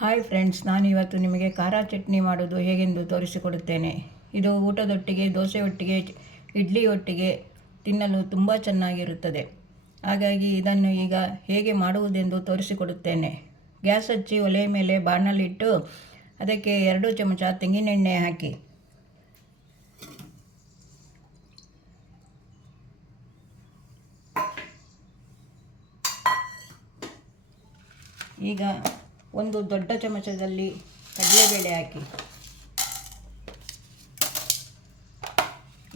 Hi friends, ನಾನು ಇವತ್ತು ನಿಮಗೆ ಖಾರ ಚಟ್ನಿ ಮಾಡೋದು ಹೇಗೆಂದು ತೋರಿಸಿಕೊಡುತ್ತೇನೆ. ಇದು ಊಟದೊಟ್ಟಿಗೆ, ದೋಸೆ ಒಟ್ಟಿಗೆ, ಇಡ್ಲಿ ಒಟ್ಟಿಗೆ ತಿನ್ನಲು ತುಂಬ ಚೆನ್ನಾಗಿರುತ್ತದೆ. ಹಾಗಾಗಿ ಇದನ್ನು ಈಗ ಹೇಗೆ ಮಾಡುವುದೆಂದು ತೋರಿಸಿಕೊಡುತ್ತೇನೆ. ಗ್ಯಾಸ್ ಹಚ್ಚಿ ಒಲೆ ಮೇಲೆ ಬಾಣಲಿಟ್ಟು ಅದಕ್ಕೆ 2 ಚಮಚ ತೆಂಗಿನೆಣ್ಣೆ ಹಾಕಿ. ಈಗ ಒಂದು ದೊಡ್ಡ ಚಮಚದಲ್ಲಿ ಕಡಲೆಬೇಳೆ ಹಾಕಿ.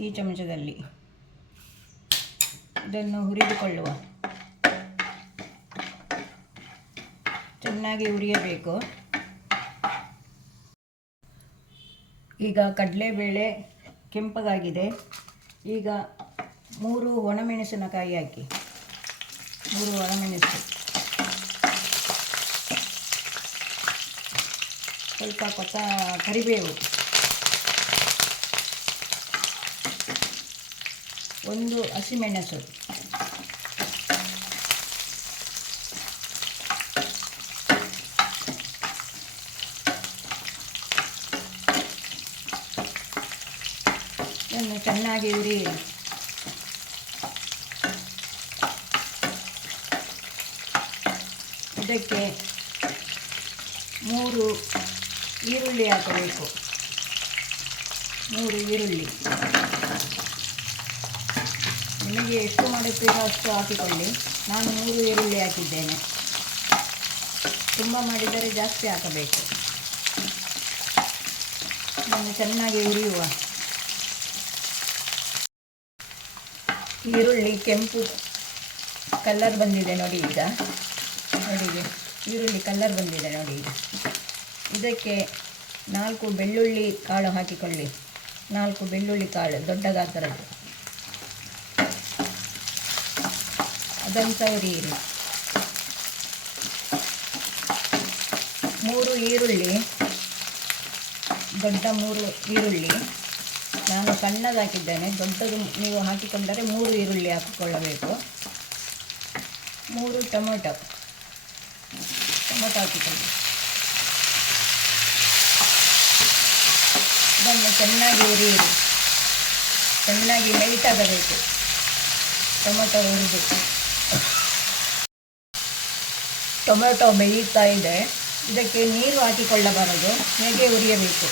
ಈ ಚಮಚದಲ್ಲಿ ಇದನ್ನು ಹುರಿದುಕೊಳ್ಳುವ. ಚೆನ್ನಾಗಿ ಹುರಿಯಬೇಕು. ಈಗ ಕಡಲೆಬೇಳೆ ಕೆಂಪಗಾಗಿದೆ. ಈಗ 3 ಒಣಮೆಣಸಿನಕಾಯಿ ಹಾಕಿ. 3 ಒಣಮೆಣಸು, ಸ್ವಲ್ಪ ಕರಿಬೇವು, 1 ಹಸಿಮೆಣಸು, ಇದನ್ನು ಚೆನ್ನಾಗಿ ಹುರಿಯಿರಿ. ಇದಕ್ಕೆ 3 ಈರುಳ್ಳಿ ಹಾಕಬೇಕು. 3 ಈರುಳ್ಳಿ, ನಿಮಗೆ ಎಷ್ಟು ಮಾಡುತ್ತೀರೋ ಅಷ್ಟು ಹಾಕಿಕೊಳ್ಳಿ. ನಾನು 3 ಈರುಳ್ಳಿ ಹಾಕಿದ್ದೇನೆ. ತುಂಬ ಮಾಡಿದರೆ ಜಾಸ್ತಿ ಹಾಕಬೇಕು. ಇದನ್ನು ಚೆನ್ನಾಗಿ ಹುರಿಯುವ. ಈರುಳ್ಳಿ ಕೆಂಪು ಕಲರ್ ಬಂದಿದೆ ನೋಡಿ. ಈಗ ನೋಡಿ, ಈರುಳ್ಳಿ ಕಲರ್ ಬಂದಿದೆ ನೋಡಿ. ಇದಕ್ಕೆ 4 ಬೆಳ್ಳುಳ್ಳಿ ಕಾಳು ಹಾಕಿಕೊಳ್ಳಿ. 4 ಬೆಳ್ಳುಳ್ಳಿ ಕಾಳು ದೊಡ್ಡ ಗಾತ್ರದ್ದು, ಅದನ್ನು ಹುರಿಯಿರಿ. 3 ಈರುಳ್ಳಿ, ದೊಡ್ಡ 3 ಈರುಳ್ಳಿ. ನಾನು ಸಣ್ಣದು ಹಾಕಿದ್ದೇನೆ. ದೊಡ್ಡದು ನೀವು ಹಾಕಿಕೊಂಡರೆ 3 ಈರುಳ್ಳಿ ಹಾಕಿಕೊಳ್ಳಬೇಕು. 3 ಟೊಮೆಟೊ ಹಾಕಿಕೊಳ್ಳಿ. ಇದನ್ನು ಚೆನ್ನಾಗಿ ಹುರಿಯಿರಿ. ಚೆನ್ನಾಗಿ ಮೆಲ್ಟ್ ಆಗಬೇಕು ಟೊಮೆಟೊ ಹುರಿದು. ಟೊಮೆಟೊ ಬೇಯುತ್ತಾ ಇದೆ. ಇದಕ್ಕೆ ನೀರು ಹಾಕಿಕೊಳ್ಳಬಾರದು, ಹೇಗೆ ಹುರಿಯಬೇಕು.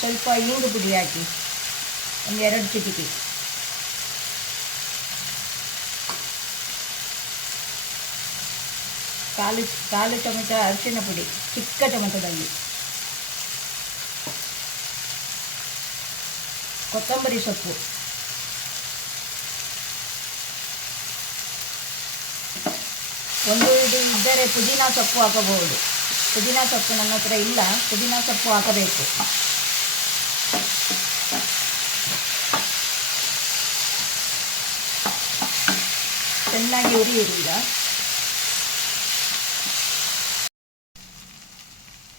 ಸ್ವಲ್ಪ ಇಂಗು ಪುಡಿ ಹಾಕಿ, 2 ಚಿಟಿಕೆ. ಕಾಲು ಚಮಚ ಅರಿಶಿನ ಪುಡಿ, ಚಿಕ್ಕ ಚಮಚದಲ್ಲಿ. ಕೊತ್ತಂಬರಿ ಸೊಪ್ಪು, ಇದು ಇದ್ದರೆ ಪುದೀನ ಸೊಪ್ಪು ಹಾಕಬಹುದು. ಪುದೀನ ಸೊಪ್ಪು ನನ್ನ ಹತ್ರ ಇಲ್ಲ. ಪುದೀನ ಸೊಪ್ಪು ಹಾಕಬೇಕು. ಚೆನ್ನಾಗಿ ಹುರಿಯಿರಿ.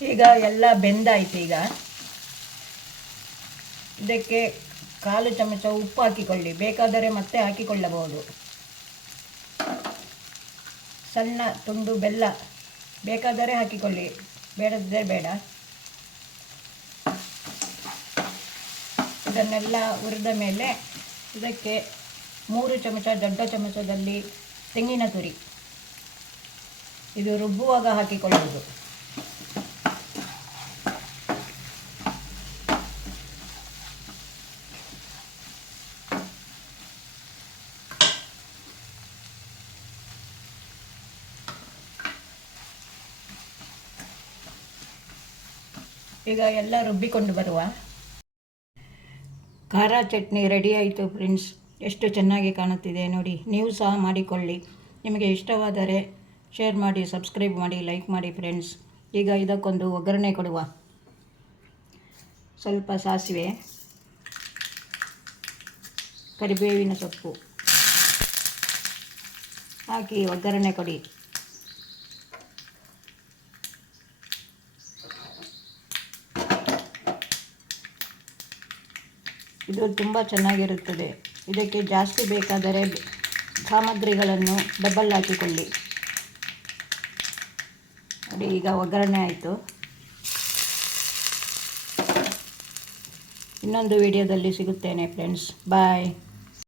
ಈಗ ಎಲ್ಲ ಬೆಂದಾಯಿತು. ಈಗ ಇದಕ್ಕೆ 1/4 ಚಮಚ ಉಪ್ಪು ಹಾಕಿಕೊಳ್ಳಿ. ಬೇಕಾದರೆ ಮತ್ತೆ ಹಾಕಿಕೊಳ್ಳಬಹುದು. ಸಣ್ಣ ತುಂಡು ಬೆಲ್ಲ ಬೇಕಾದರೆ ಹಾಕಿಕೊಳ್ಳಿ, ಬೇಡದಿದ್ದರೆ ಬೇಡ. ಇದನ್ನೆಲ್ಲ ಹುರಿದ ಮೇಲೆ ಇದಕ್ಕೆ 3 ಚಮಚ ದೊಡ್ಡ ಚಮಚದಲ್ಲಿ ತೆಂಗಿನ ತುರಿ, ಇದು ರುಬ್ಬುವಾಗ ಹಾಕಿಕೊಳ್ಳುವುದು. ಈಗ ಎಲ್ಲ ರುಬ್ಬಿಕೊಂಡು ಬರುವ. ಖಾರ ಚಟ್ನಿ ರೆಡಿ ಆಯಿತು ಫ್ರೆಂಡ್ಸ್. ಎಷ್ಟು ಚೆನ್ನಾಗಿ ಕಾಣುತ್ತಿದೆ ನೋಡಿ. ನೀವು ಸಹ ಮಾಡಿಕೊಳ್ಳಿ. ನಿಮಗೆ ಇಷ್ಟವಾದರೆ ಶೇರ್ ಮಾಡಿ, ಸಬ್ಸ್ಕ್ರೈಬ್ ಮಾಡಿ, ಲೈಕ್ ಮಾಡಿ ಫ್ರೆಂಡ್ಸ್. ಈಗ ಇದಕ್ಕೊಂದು ಒಗ್ಗರಣೆ ಕೊಡುವ. ಸ್ವಲ್ಪ ಸಾಸಿವೆ, ಕರಿಬೇವಿನ ಸೊಪ್ಪು ಹಾಕಿ ಒಗ್ಗರಣೆ ಕೊಡಿ. ಇದು ತುಂಬ ಚೆನ್ನಾಗಿರುತ್ತದೆ. ಇದಕ್ಕೆ ಜಾಸ್ತಿ ಬೇಕಾದರೆ ಸಾಮಗ್ರಿಗಳನ್ನು ಡಬಲ್ ಹಾಕಿಕೊಳ್ಳಿ. ನೋಡಿ ಈಗ ಒಗ್ಗರಣೆ ಆಯಿತು. ಇನ್ನೊಂದು ವಿಡಿಯೋದಲ್ಲಿ ಸಿಗುತ್ತೇನೆ ಫ್ರೆಂಡ್ಸ್. ಬಾಯ್.